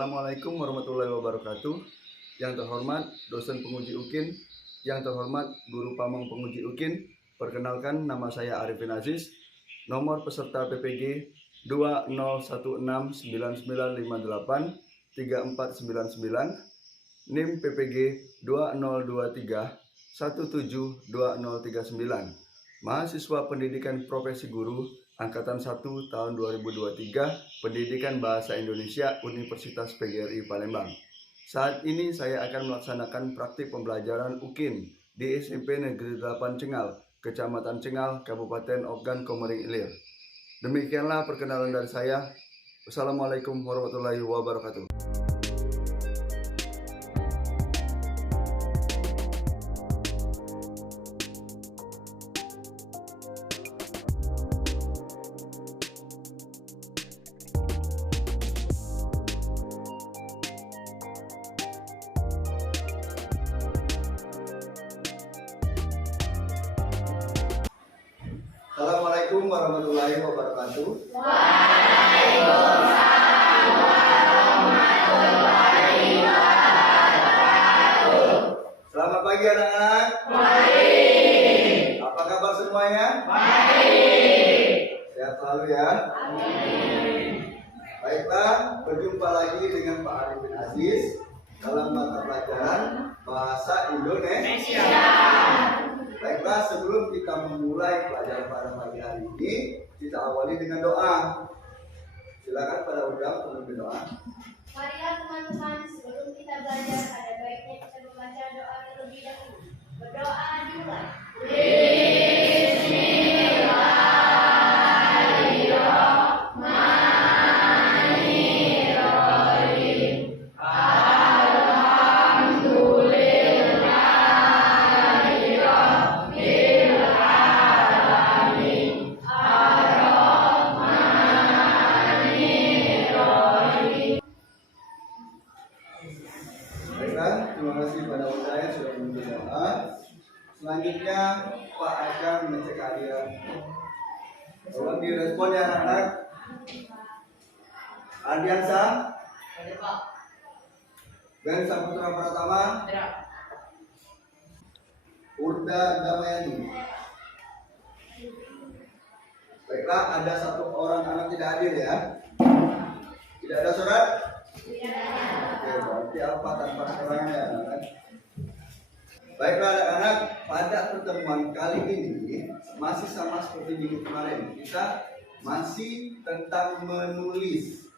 Assalamualaikum warahmatullahi wabarakatuh. Yang terhormat dosen penguji UKIN, yang terhormat guru pamong penguji UKIN, perkenalkan nama saya Arifin Aziz, nomor peserta PPG 205959583499, NIM PPG 2023172039, mahasiswa pendidikan profesi guru Angkatan 1 tahun 2023, Pendidikan Bahasa Indonesia Universitas PGRI Palembang. Saat ini saya akan melaksanakan praktik pembelajaran UKIN di SMP Negeri 8 Cengal, Kecamatan Cengal, Kabupaten Ogan Komering Ilir. Demikianlah perkenalan dari saya. Wassalamualaikum warahmatullahi wabarakatuh. Assalamualaikum warahmatullahi wabarakatuh. Waalaikumsalam warahmatullahi wabarakatuh. Selamat pagi anak-anak. Baik. Apa kabar semuanya? Baik. Sehat selalu ya. Amin. Baiklah, berjumpa lagi dengan Pak Arifin Aziz dalam mata pelajaran Bahasa Indonesia. Baiklah, sebelum kita memulai pelajaran pada pagi hari ini, kita awali dengan doa. Silakan pada undang untuk berdoa. Marilah teman-teman, sebelum kita belajar, ada baiknya kita membaca doa terlebih dahulu. Berdoa dimulai. Baiklah, terima kasih pada undang yang sudah berdoa. Selanjutnya Pak akan mengecek hadiah. Tolong direspon ya anak-anak. Ardiansa, Ben Saputra Pratama, Urda Damayani. Baiklah, ada satu orang anak tidak hadir ya. Tidak ada surat? Oke, berarti apa tanpa keterangannya anak-anak? Baiklah anak-anak, pada pertemuan kali ini masih sama seperti minggu kemarin. Kita masih tentang menulis.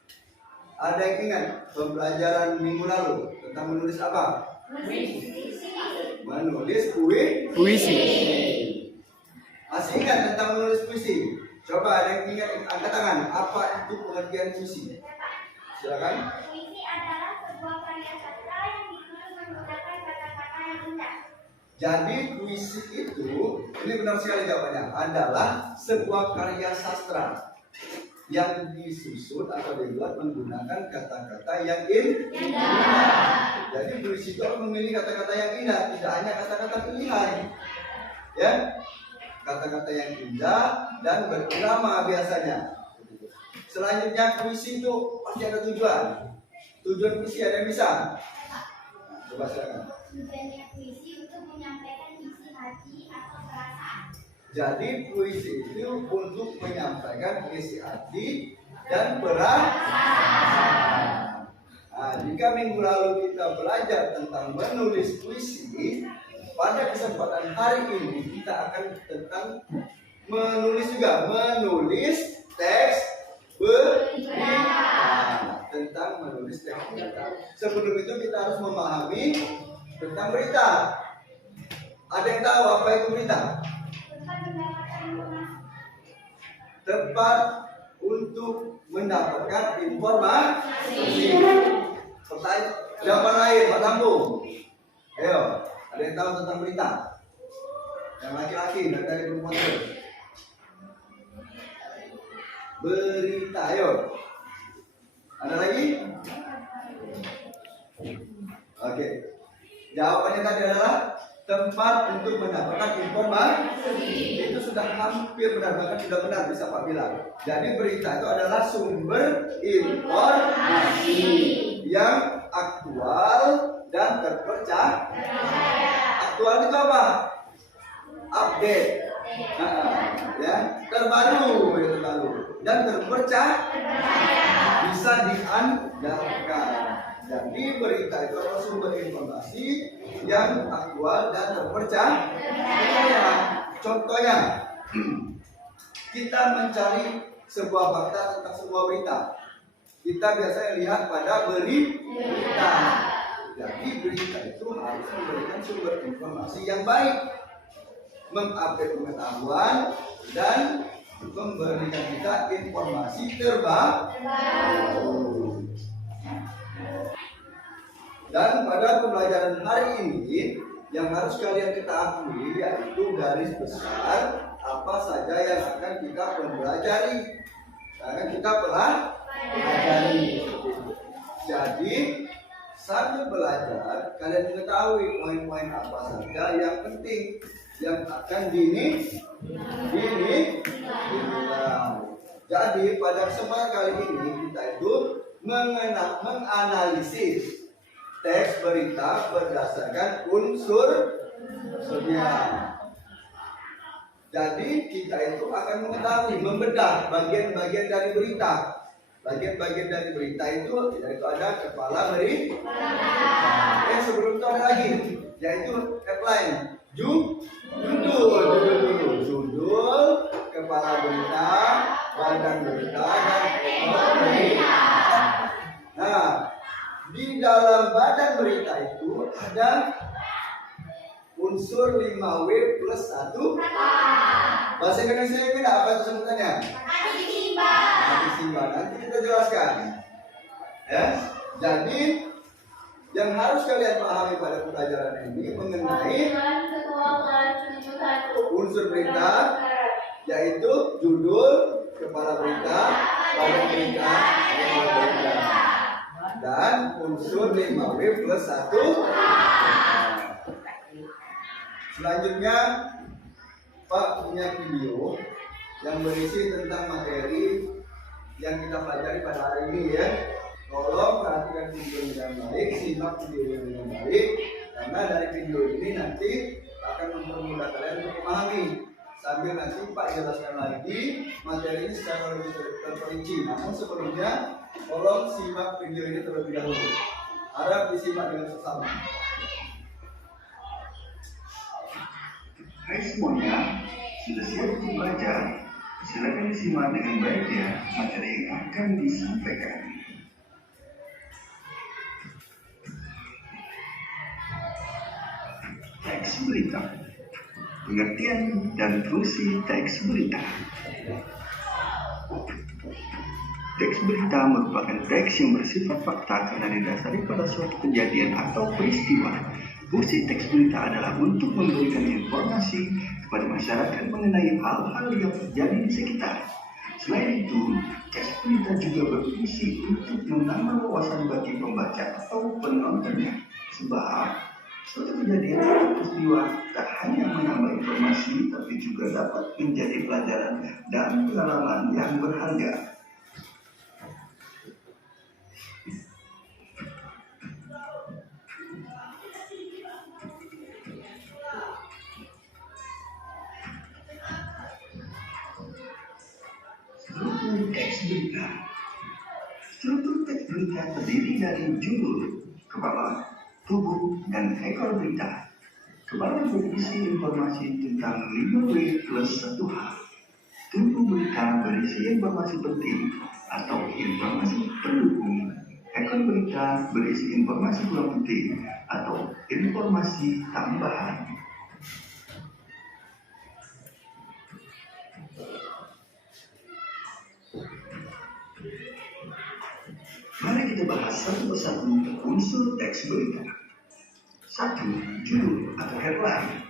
Ada yang ingat pembelajaran minggu lalu tentang menulis apa? Menulis puisi. Masih ingat tentang menulis puisi? Coba ada yang ingat, angkat tangan. Apa itu pengertian puisi? Silakan. Puisi adalah sebuah karya sastra yang ditulis menggunakan kata-kata yang indah. Jadi puisi itu, ini benar sekali jawabannya, adalah sebuah karya sastra yang disusun atau dibuat menggunakan kata-kata yang indah. Jadi puisi itu memilih kata-kata yang indah, tidak hanya kata-kata pilihan, ya, kata-kata yang indah dan berirama biasanya. Selanjutnya puisi itu pasti ada tujuan. Tujuan puisi ada yang bisa. Nah, coba silakan. Tujuannya puisi untuk menyampaikan isi hati atau perasaan. Jadi puisi itu untuk menyampaikan isi hati dan perasaan. Nah, jika minggu lalu kita belajar tentang menulis puisi, pada kesempatan hari ini kita akan tentang menulis juga, menulis teks berita. Tentang menulis teks berita. Sebelum itu kita harus memahami tentang berita. Ada yang tahu apa itu berita? Tempat untuk mendapatkan informasi. Pertanyaan jawaban lain, Pak Tampung. Ayo, ada yang tahu tentang berita? Yang laki-laki, dari perempuan itu. Berita, ayo. Ada lagi? Oke. Jawabannya tadi adalah tempat untuk mendapatkan informasi. Itu sudah hampir benar, bahkan sudah benar bisa Pak bilang. Jadi berita itu adalah sumber informasi. yang aktual dan terpercaya. Aktual itu apa? Update. Ya, terbaru, dan terpercaya, bisa diandalkan. Jadi berita itu adalah sumber informasi yang aktual dan terpercaya. Contohnya, kita mencari sebuah fakta tentang sebuah berita. Kita biasanya lihat pada berita. Jadi berita itu harus memberikan sumber informasi yang baik, mengupdate pengetahuan, dan memberikan kita informasi terbaru. Dan pada pembelajaran hari ini yang harus kalian ketahui yaitu garis besar apa saja yang akan kita pelajari. Jadi sambil belajar kalian mengetahui poin-poin apa saja yang penting yang akan Jadi pada kesempatan kali ini kita itu menganalisis teks berita berdasarkan unsurnya. Jadi kita itu akan mengetahui, membedah bagian-bagian dari berita. Bagian-bagian dari berita itu yaitu ada kepala berita. Sebelum itu ada lagi yaitu headline, judul, kepala berita, badan berita, dan ekor berita. Nah, di dalam badan berita itu ada unsur 5W plus 1. Bahasa Indonesia ini apa itu sebutannya? Antisimbang. Nanti kita jelaskan. Ya. Jadi yang harus kalian pahami pada pelajaran ini mengenai unsur berita, yaitu judul, kepala berita, badan berita, ekor berita, dan unsur 5W plus 1. Selanjutnya Pak punya video yang berisi tentang materi yang kita pelajari pada hari ini ya. Tolong perhatikan video ini dengan baik, simak video ini dengan baik, karena dari video ini nanti akan mempermudah kalian untuk memahami. Sambil nanti Pak jelaskan lagi materi ini secara lebih terperinci. Namun sebelumnya tolong simak video ini terlebih dahulu. Harap disimak dengan sesama. Hai semuanya, sudah siap untuk belajar? Silakan disimak dengan baik ya materi yang akan disampaikan. Teks berita, pengertian dan fungsi teks berita. Teks berita merupakan teks yang bersifat fakta karena didasari pada suatu kejadian atau peristiwa. Fungsi teks berita adalah untuk memberikan informasi kepada masyarakat mengenai hal-hal yang terjadi di sekitar. Selain itu, teks berita juga berfungsi untuk menambah wawasan bagi pembaca atau penontonnya. Sebab suatu kejadian atau peristiwa tak hanya menambah informasi, tapi juga dapat menjadi pelajaran dan pengalaman yang berharga. Struktur teks berita. Struktur teks berita terdiri dari judul, kepala, tubuh, dan ekor berita. Kepala berisi informasi tentang 5W plus 1H. Tubuh berita berisi informasi penting atau informasi pendukung. Ekor berita berisi informasi kurang penting atau informasi tambahan. Mari kita bahas satu persatu unsur teks berita. 1. Judul atau headline.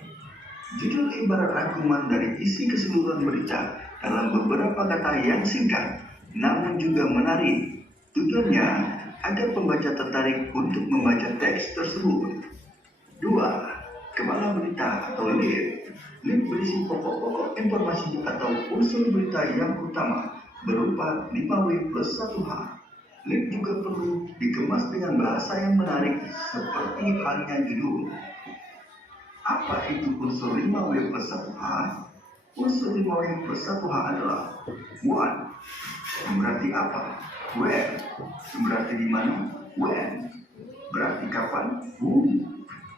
Judul ibarat rangkuman dari isi keseluruhan berita dalam beberapa kata yang singkat, namun juga menarik. Tujuannya agar pembaca tertarik untuk membaca teks tersebut. 2. Kepala berita atau lead. Lead berisi pokok-pokok informasi atau unsur berita yang utama berupa 5W plus 1H. Link juga perlu dikemas dengan bahasa yang menarik seperti halnya judul. Apa itu unsur 5W plus 1H? Unsur 5W plus 1H adalah what, yang berarti apa? Where, yang berarti di mana? When, berarti kapan? Who,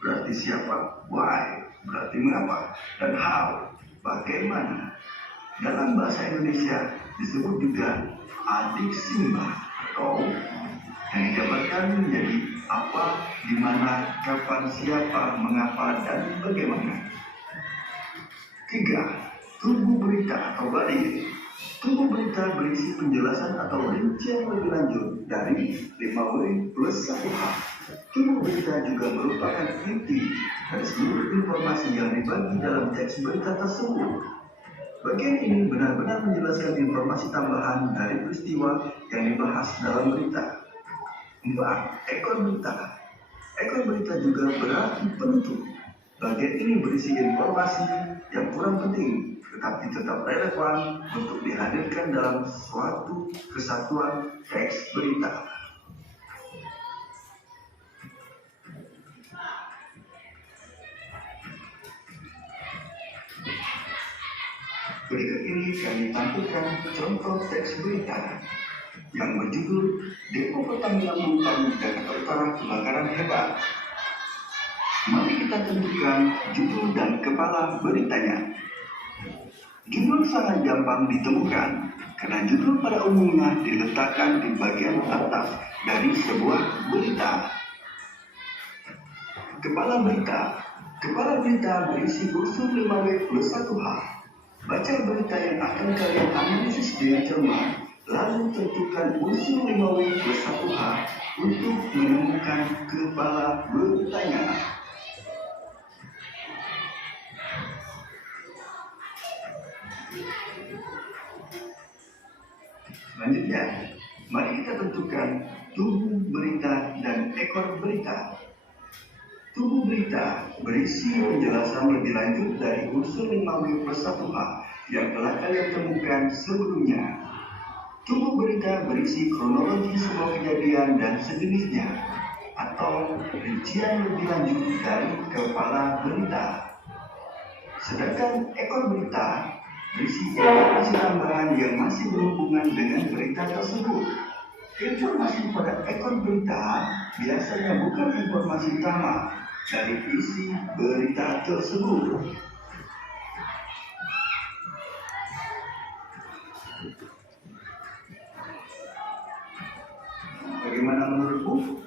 berarti siapa? Why, berarti mengapa? Dan how, bagaimana. Dalam bahasa Indonesia disebut juga adik simbah atau yang dijabarkan menjadi apa, di mana, kapan, siapa, mengapa, dan bagaimana. 3. Tubuh berita atau body. Tubuh berita berisi penjelasan atau rincian lebih lanjut dari 5W plus 1H. Tubuh berita juga merupakan inti dari seluruh informasi yang dibagi dalam teks berita tersebut. Bagian ini benar-benar menjelaskan informasi tambahan dari peristiwa yang dibahas dalam berita. 4. Ekor berita. Ekor berita juga berarti penutup. Bagian ini berisi informasi yang kurang penting, tetapi tetap relevan untuk dihadirkan dalam suatu kesatuan teks berita. Berikut ini kami tampilkan contoh teks berita yang berjudul Depo Pertamina Pelumpang Jakarta Utara kebakaran hebat. Mari kita tentukan judul dan kepala beritanya. Judul sangat gampang ditemukan karena judul pada umumnya diletakkan di bagian atas dari sebuah berita. Kepala berita. Kepala berita berisi unsur 5W plus 1H. Baca berita yang akan kalian analisis dengan cermat, lalu tentukan unsur 5W plus 1H untuk menemukan kepala beritanya. Selanjutnya, mari kita tentukan tubuh berita dan ekor berita. Tubuh berita berisi penjelasan lebih lanjut dari unsur 5W plus 1H yang telah kalian temukan sebelumnya. Tubuh berita berisi kronologi sebuah kejadian dan sejenisnya, atau rincian lebih lanjut dari kepala berita. Sedangkan ekor berita berisi informasi tambahan yang masih berhubungan dengan berita tersebut. Informasi pada ekor berita biasanya bukan informasi utama dari isi berita tersebut. Bagaimana menurutmu?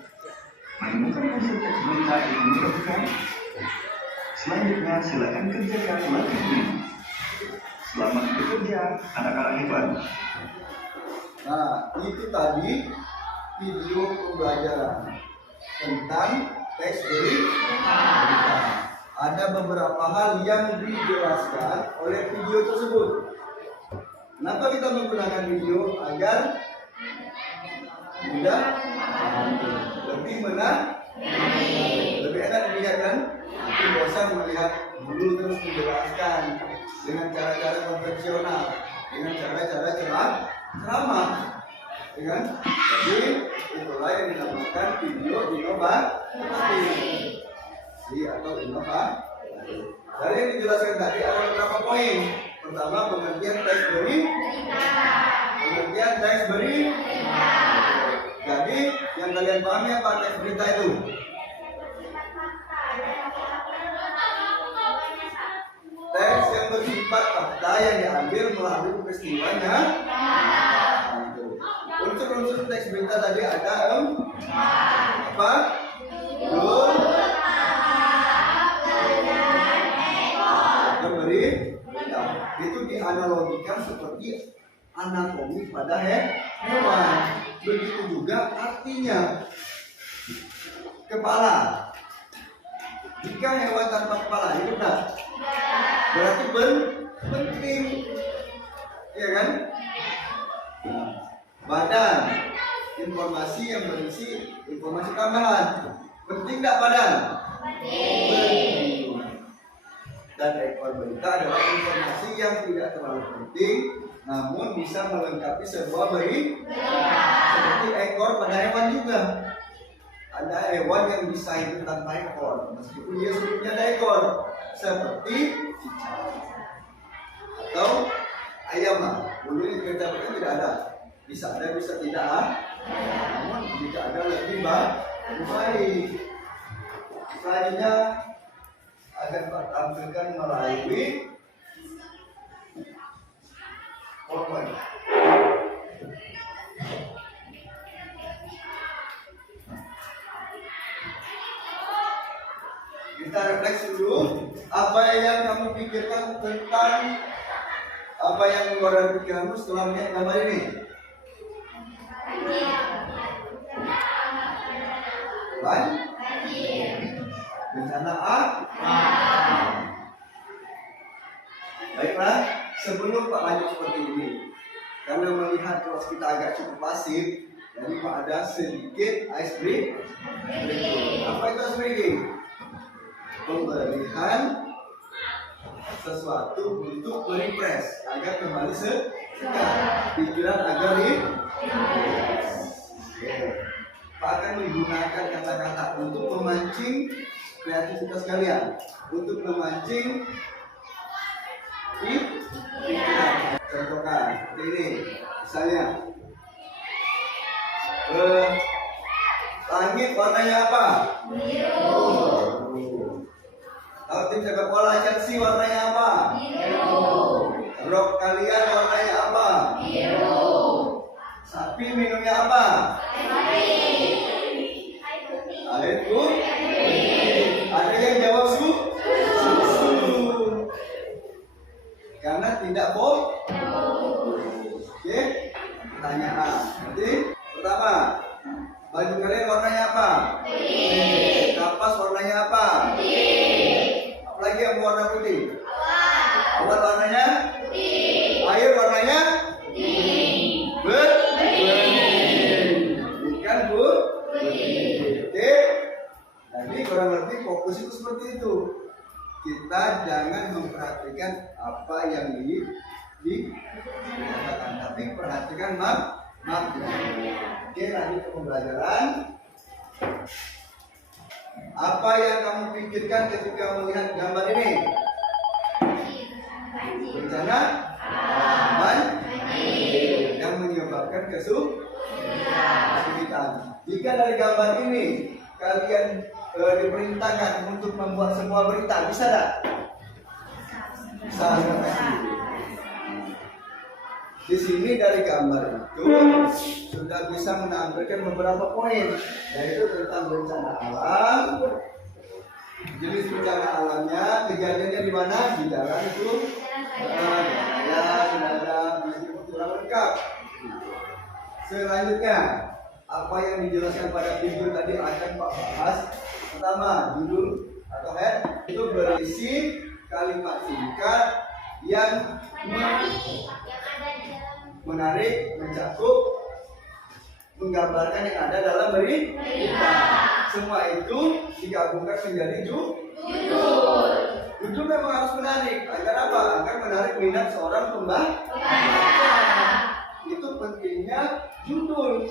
Menemukan unsur teks berita yang menentukan? Selanjutnya silakan kerjakan lagi ini. Selamat bekerja, anak-anak hebat. Nah, itu tadi video pembelajaran tentang teks berita. Ada beberapa hal yang dijelaskan oleh video tersebut. Kenapa kita menggunakan video? Agar mudah, lebih lebih enak dilihat kan? Tapi bosan melihat dulu terus menjelaskan dengan cara-cara konvensional, dengan cara-cara ceramah, ya kan? Jadi itulah yang dinamakan video inovasi atau inovasi. Dari yang dijelaskan tadi ada beberapa poin. Pertama, pengertian teks berita. Pengertian teks berita. Jadi yang kalian pahami apa teks berita itu? Teks yang bersifat fakta yang diambil melalui peristiwanya. Unsur-unsur teks berita tadi ada apa? Judul, berita. Itu dianalogikan seperti anatomi pada hewan. Begitu juga artinya. Kepala. Jika hewan tanpa kepala hidup enggak? Berarti penting, ya kan? Nah, badan, informasi yang berisi informasi tambahan. Penting enggak badan? Penting. Dan ekor berita adalah informasi yang tidak terlalu penting, namun bisa melengkapi sebuah berita. Seperti ekor ekor pada hewan juga. Ada hewan yang bisa hidup tanpa ekor, meskipun dia sebelumnya ada ekor, seperti cicak atau ayam lah. Dulu kerja mereka tidak ada, bisa ada, bisa tidak. Namun jika ada lebih baik. Selanjutnya akan Pak tampilkan melalui PowerPoint. Kita refleksi dulu apa yang kamu pikirkan tentang apa yang keluar dari pikiranmu setelah melihat gambar ini. Bencana Baiklah, sebelum Pak lanjut seperti ini, karena melihat kelas kita agak cukup pasif, jadi Pak ada sedikit ice break. Apa itu ice breaking? Pemberian sesuatu untuk merefresh agar kembali segar, pikiran agar Pak akan menggunakan kata-kata untuk memancing kreativitas kalian, untuk memancing pikiran. Contohkan seperti ini, misalnya langit warnanya apa? Biru. Kalau tim sepak bola Chelsea warnanya apa? Biru. Rok kalian warnanya apa? Biru. Sapi minumnya apa? Air putih. Ada yang jawab susu. Karena tidak Oke, pertanyaan. Jadi pertama, baju kalian warnanya apa? Putih. Kapas warnanya apa? Putih. Apalagi yang warna putih? Awan warnanya? Putih. Air warnanya? Putih. Bening. Ikan putih. Oke. Jadi kurang lebih fokus itu seperti itu. Kita jangan memperhatikan apa yang dikatakan, tapi perhatikan makna. Oke, lanjut ke pembelajaran. Apa yang kamu pikirkan ketika melihat gambar ini? Bencana banjir yang menyebabkan kesulitan. Jika dari gambar ini kalian diperintahkan untuk membuat sebuah berita, bisa tak? Bisa. Di sini dari gambar itu sudah bisa menampilkan beberapa poin, yaitu tentang bencana alam, jenis bencana alamnya, kejadiannya di mana, di dalam itu, ya sudah ada kurang lengkap. Selanjutnya, apa yang dijelaskan pada video tadi akan Pak bahas. Pertama, judul atau head itu berisi kalimat singkat yang menarik, mencakup, menggambarkan yang ada dalam berita. Semua itu digabungkan menjadi judul. Judul memang harus menarik. Agar apa? Agar menarik minat seorang pembaca. Itu pentingnya judul.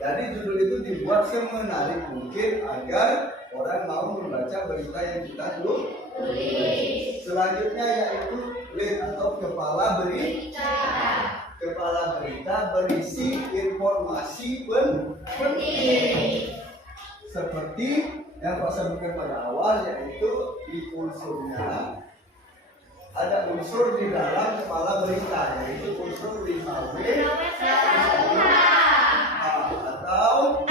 Jadi judul itu dibuat semenarik mungkin agar orang mau membaca berita yang kita tulis. Selanjutnya yaitu lead atau kepala berita. Kepala berita berisi informasi penting. Seperti yang Pak sebutkan pada awal, yaitu di unsurnya ada unsur di dalam kepala berita, yaitu unsur 5W atau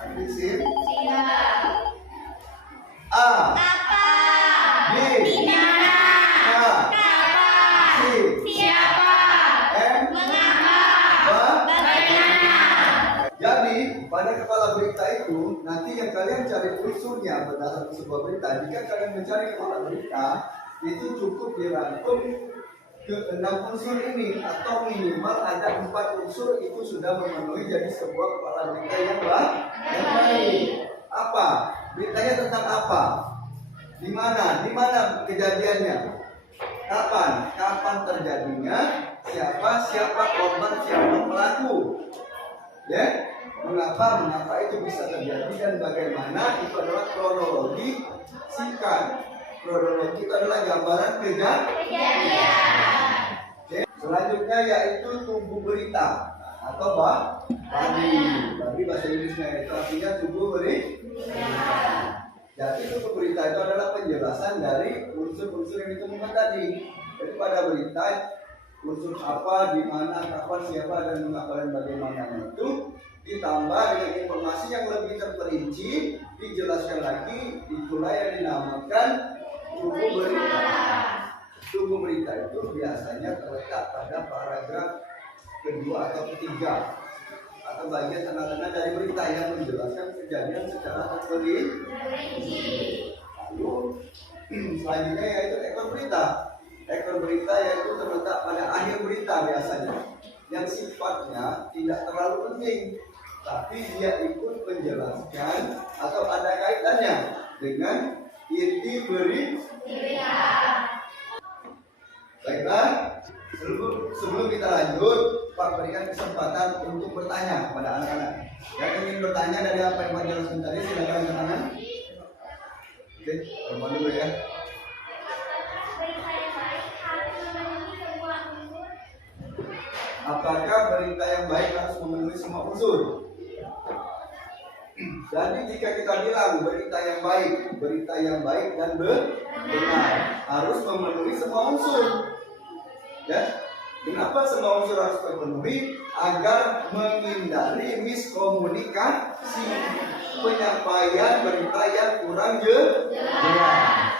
adisip A B Jadi pada kepala berita itu nanti yang kalian cari unsurnya berdasarkan sebuah berita. Jika kalian mencari kepala berita, itu cukup dirangkum ke 6 unsur ini, atau minimal ada 4 unsur itu sudah memenuhi jadi sebuah kepala berita yang baik. Apa? Beritanya tentang apa? Di mana? Di mana kejadiannya? Kapan? Kapan terjadinya? Siapa korban, siapa pelaku? Ya, mengapa itu bisa terjadi dan bagaimana? Itu adalah kronologi singkat. Kronologi itu adalah gambaran kejadian. Oke. Selanjutnya yaitu tubuh berita atau body. Body bahasa Inggrisnya itu artinya tubuh berita. Jadi tubuh berita itu adalah penjelasan dari unsur-unsur yang ditemukan tadi. Jadi pada berita unsur apa, di mana, kapan, siapa, dan mengapa dan bagaimana itu ditambah dengan informasi yang lebih terperinci, dijelaskan lagi, itulah yang dinamakan tubuh berita. Tubuh berita itu biasanya terletak pada paragraf kedua atau ketiga atau bagian tengah-tengah dari berita yang menjelaskan kejadian secara terperinci. Lalu selanjutnya yaitu ekor berita. Ekor berita yaitu terletak pada akhir berita biasanya, yang sifatnya tidak terlalu penting, tapi dia ikut menjelaskan atau ada kaitannya dengan inti berita. Baiklah, sebelum kita lanjut, Pak berikan kesempatan untuk bertanya kepada anak-anak. Yang ingin bertanya dari apa yang Pak jelaskan tadi, silakan angkat tangan. Oke, teman dulu ya. Apakah berita yang baik harus memenuhi semua unsur? Jadi jika kita bilang berita yang baik dan benar harus memenuhi semua unsur. Ya, kenapa semua unsur harus terpenuhi? Agar menghindari miskomunikasi, penyampaian berita yang kurang jelas.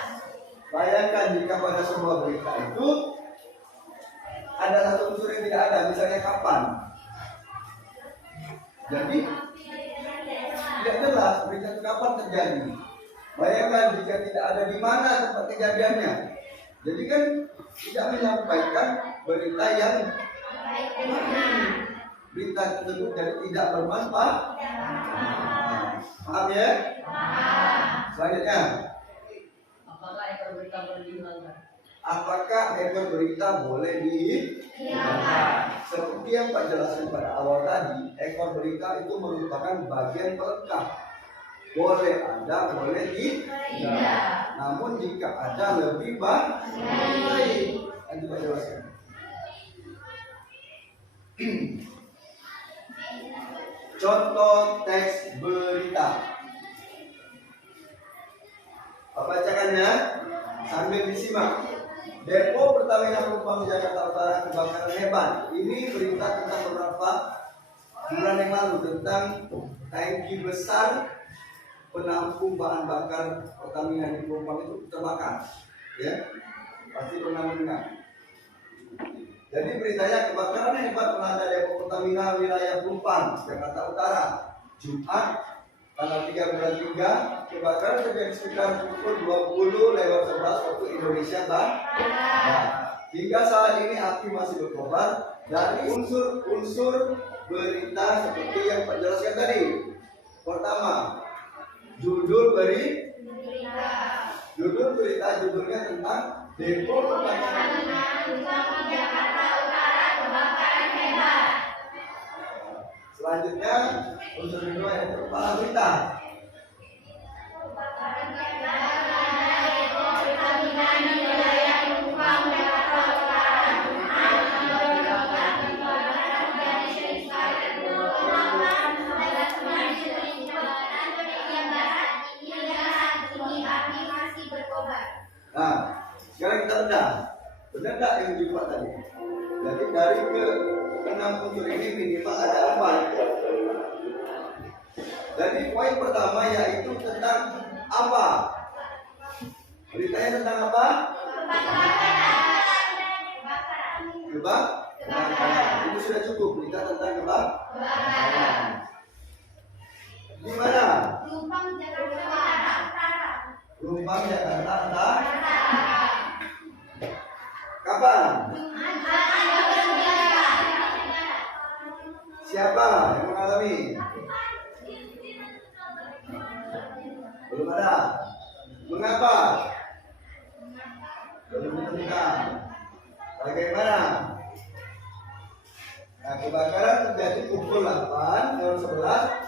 Bayangkan jika pada sebuah berita itu ada satu unsur yang tidak ada, misalnya kapan. Jadi tidak jelas berita itu kapan terjadi. Bayangkan jika tidak ada di mana tempat kejadiannya. Jadi kan tidak menyampaikan berita yang berita tersebut jadi tidak bermanfaat. Paham ya? Selanjutnya, Apakah ekor berita boleh dihilangkan? apakah ekor berita boleh dihilangkan? Seperti yang Pak jelaskan pada awal tadi, ekor berita itu merupakan bagian pelengkap. Boleh ada, boleh tidak. Namun jika ada lebih baik. Nanti Pak jelaskan. Contoh teks berita. Pak bacakannya sambil disimak. Depo Pertamina Pelumpang Jakarta Utara kebakaran hebat. Ini berita tentang beberapa bulan yang lalu tentang tangki besar penampung bahan bakar Pertamina di Pelumpang itu terbakar. Ya, pasti pernah mendengar. Jadi beritanya kebakaran hebat melanda depo Pertamina wilayah Pelumpang, Jakarta Utara, Jumat tanggal 3 bulan 3. Kebakaran terjadi sekitar pukul 20:11 waktu Indonesia Barat. Hingga saat ini api masih berkobar. Dari unsur-unsur berita seperti yang Pak jelaskan tadi. Pertama, judul berita. Judul berita judulnya tentang depo Pertamina Jakarta Utara kebakaran hebat. Selanjutnya unsur kedua yaitu kepala berita. Kebakaran hebat melanda depo Pertamina di wilayah Pelumpang, Jakarta Utara. Jumat menyebabkan kebakaran terjadi sekitar pukul 8:11 kemarin kebenaran Indonesia Barat. Hingga saat ini api masih berkobar. Nah, sekarang kita bedah. Benar nggak yang dibuat tadi? Jadi dari ke-6 unsur ini minimal ada apa? Jadi poin pertama yaitu tentang apa? Beritanya tentang apa? Kebakaran. Itu sudah cukup. Berita tentang kebakaran. Di mana? Pelumpang, Jakarta Utara. Pelumpang, Jakarta Utara. Kapan? Siapa yang mengalami? Belum ada. Mengapa? Belum ditemukan.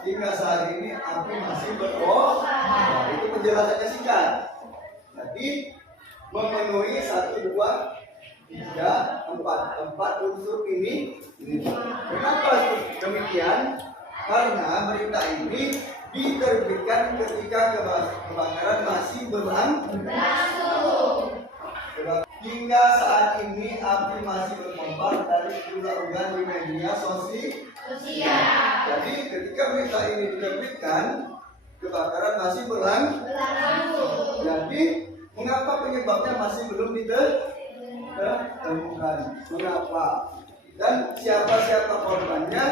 hingga saat ini api masih berkobar. Nah, itu penjelasannya singkat. Jadi memenuhi 1, 2, 3, 4 unsur ini. Kenapa demikian? Karena berita ini diterbitkan ketika kebakaran masih berlangsung. Hingga saat ini api masih berkobar dari ugal-ugalan di media sosial. Jadi ketika berita ini diterbitkan, kebakaran masih berlangsung. Jadi mengapa penyebabnya masih belum ditemukan? Mengapa? Dan siapa korbannya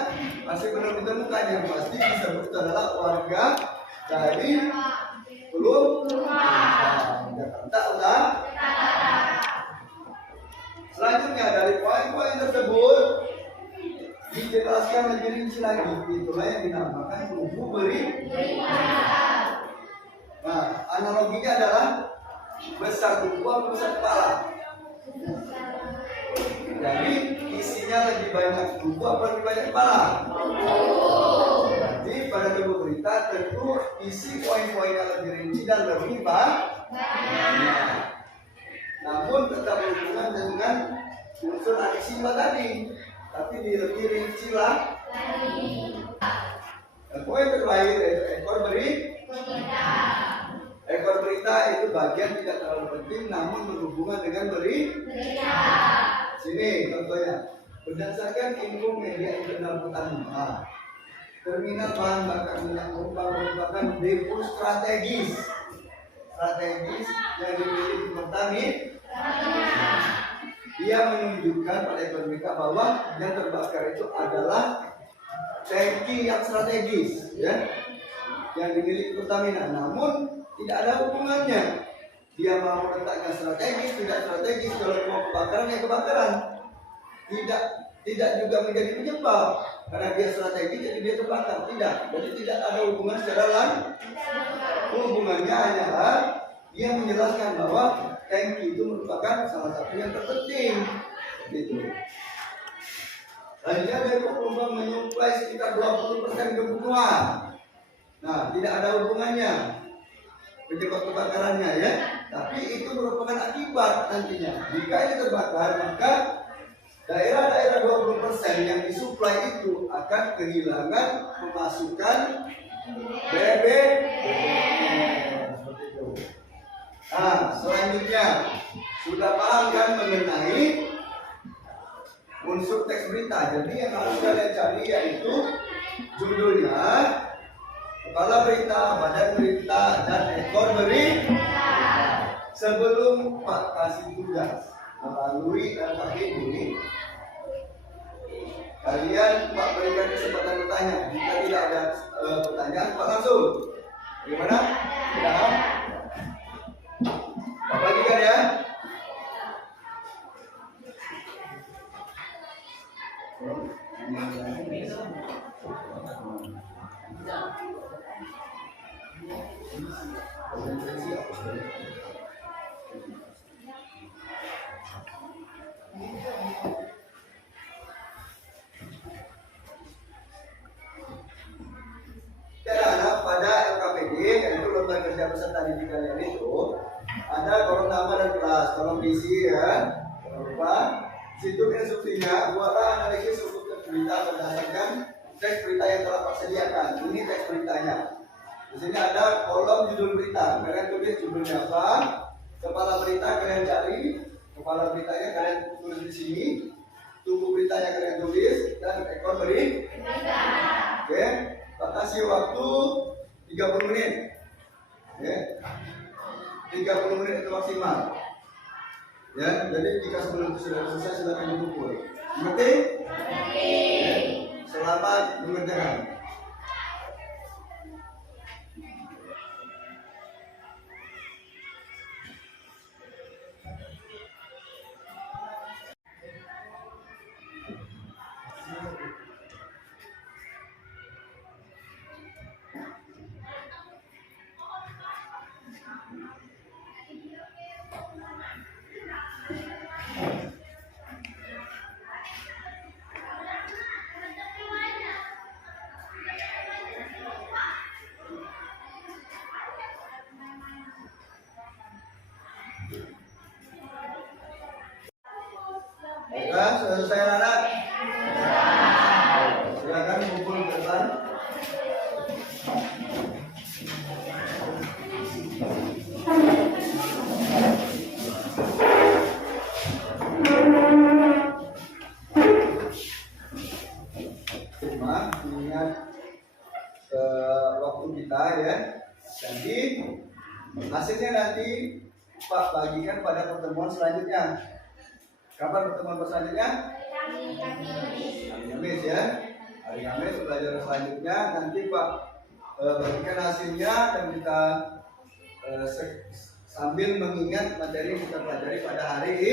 masih belum ditemukan. Yang pasti disebut adalah warga dari Jakarta Utara. Selanjutnya dari poin-poin tersebut dijelaskan lebih rinci lagi. Itulah yang dinamakan buku berita. Nah, analoginya adalah besar buku atau besar kepala. Jadi isinya lebih banyak buku atau lebih banyak kepala. Jadi pada buku berita tentu isi poin-poinnya lebih rinci dan lebih banyak. Namun tetap berhubungan dengan unsur aksioma tadi, tapi lebih rinci lah. Poin terakhir yaitu ekor berita. Ekor berita itu bagian tidak terlalu penting, namun berhubungan dengan berita. Sini contohnya, berdasarkan info media internal Pertamina, terminal bahan bakar minyak Pelumpang merupakan depo strategis yang dimiliki Pertamina. Dia menunjukkan pada ekor berita bahwa yang terbakar itu adalah tangki yang strategis, ya, yang dimiliki Pertamina. Namun tidak ada hubungannya. Dia mau letaknya strategis, tidak strategis. Kalau mau kebakaran ya kebakaran. Tidak juga menjadi penyebab karena dia strategis jadi dia terbakar. Tidak. Jadi tidak ada hubungan secara langsung. Hubungannya hanyalah dia menjelaskan bahwa tangki itu merupakan salah satu yang terpenting. Gitu. Selanjutnya depo Pelumpang menyuplai sekitar 20% kebutuhan. Nah, tidak ada hubungannya penyebab kebakarannya, ya. Tapi itu merupakan akibat nantinya. Jika ini terbakar, maka daerah-daerah 20% yang disuplai itu akan kehilangan pemasukan BBM. Seperti itu. Nah, selanjutnya sudah paham kan mengenai unsur teks berita. Jadi yang harus kalian cari yaitu judulnya, kepala berita, badan berita, dan ekor berita. Sebelum Pak kasih tugas melalui LKP ini, kalian Pak berikan kesempatan bertanya. Jika tidak ada pertanyaan, Pak langsung. Bagaimana? Tidak? Pak bagikan ya. Karena pada LKPD, yaitu lembaga kerja peserta didik kalian itu, ada kolom nama dan kelas, kolom isi ya. Jangan lupa. Situ instruksinya, buatlah analisis untuk teks berita berdasarkan teks berita yang telah Pak sediakan. Ini teks beritanya. Di sini ada kolom judul berita. Kalian tulis judulnya apa, kepala berita kalian cari, kepala beritanya kalian tulis di sini, tunggu beritanya kalian tulis, dan ekor berita. Oke, Pak kasih waktu 30 menit. Oke, 30 menit itu maksimal. Ya, jadi jika sebelum itu sudah selesai silakan dikumpul. Mengerti? Selamat mengerjakan. berita ya. Jadi hasilnya nanti Pak bagikan pada pertemuan selanjutnya. Kapan pertemuan selanjutnya? Hari Kamis ya. Hari Kamis pelajaran selanjutnya nanti Pak bagikan hasilnya dan kita sambil mengingat materi yang kita pelajari pada hari ini.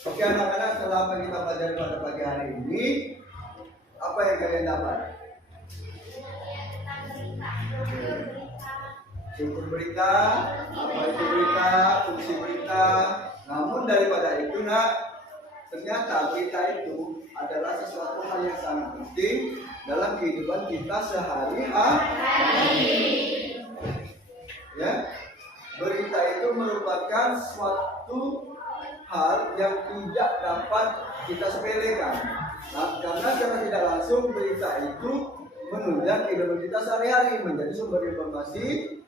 Oke anak-anak, setelah apa yang kita pelajari pada pagi hari ini, apa yang kalian dapat? Struktur berita, apa itu berita, fungsi berita. Namun daripada itu ternyata berita itu adalah sesuatu hal yang sangat penting dalam kehidupan kita sehari-hari. Ya, berita itu merupakan suatu hal yang tidak dapat kita sepelekan. Nah, karena secara tidak langsung berita itu menunjang kehidupan kita sehari-hari, menjadi sumber informasi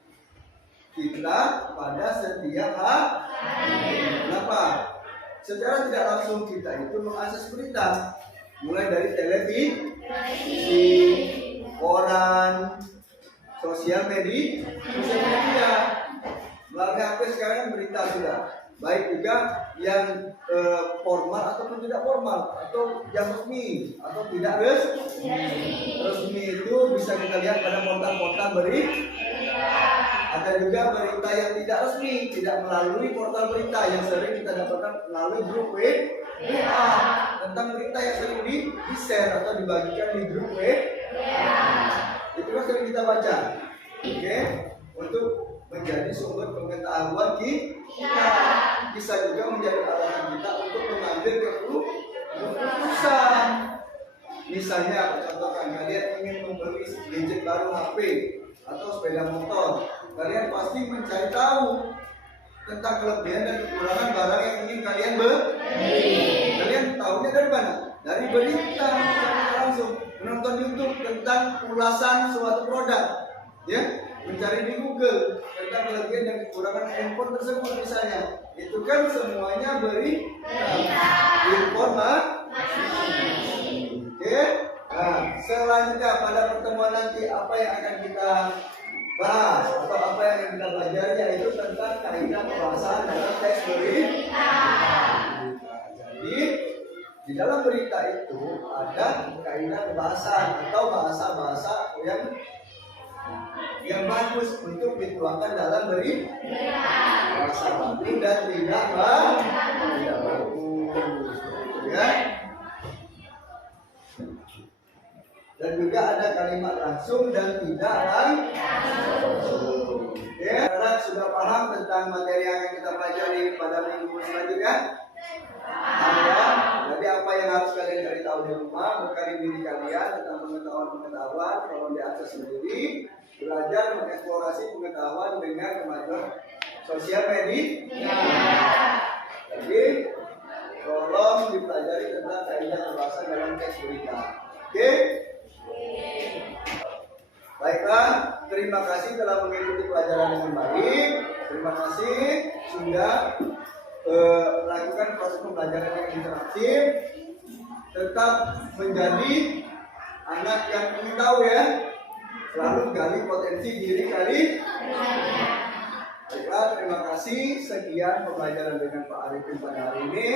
kita pada setiap hari. Kenapa? Secara tidak langsung kita itu mengakses berita, mulai dari televisi, koran, sosial media, melalui HP sekarang berita sudah. Baik juga yang formal ataupun tidak formal, atau yang resmi atau tidak resmi. Resmi itu bisa kita lihat pada portal-portal berita. Ada juga berita yang tidak resmi, tidak melalui portal berita yang sering kita dapatkan melalui grup WA. Tentang berita yang sering di-share atau dibagikan di grup WA. Itu kan sering kita baca. Oke, untuk menjadi sumber pengetahuan kita. Bisa juga menjadi alasan kita untuk mengambil keputusan. Misalnya, contohkan kalian ingin membeli gadget baru HP atau sepeda motor, kalian pasti mencari tahu tentang kelebihan dan kekurangan barang yang ingin kalian beli. Kalian tahunya dari mana? Dari berita, langsung menonton YouTube tentang ulasan suatu produk, ya, mencari di Google tentang kelebihan dan kekurangan handphone tersebut misalnya. Itu kan semuanya informasi. Oke. Nah, selanjutnya pada pertemuan nanti apa yang akan kita bahas atau apa yang akan kita pelajari yaitu tentang kaidah pembahasan dalam teks berita. Jadi di dalam berita itu ada kaidah pembahasan atau bahasa-bahasa yang bagus untuk dituangkan dalam berita. Bahasa baku dan tidak bagus, ya. Dan juga ada kalimat langsung dan tidak langsung. Ya, anak sudah paham tentang materi yang akan kita pelajari pada minggu selanjutnya? Ada. Jadi apa yang harus kalian cari tahu di rumah, bekali diri kalian tentang pengetahuan, kalau diakses sendiri, belajar mengeksplorasi pengetahuan dengan kemajuan sosial media. Jadi tolong dipelajari tentang kaidah bahasa dalam teks berita. Oke? Baiklah, terima kasih telah mengikuti pelajaran dengan baik. Terima kasih sudah melakukan proses pembelajaran yang interaktif. Tetap menjadi anak yang ingin tahu ya. Selalu gali potensi diri kalian. Baiklah, terima kasih. Sekian pembelajaran dengan Pak Arifin pada hari ini.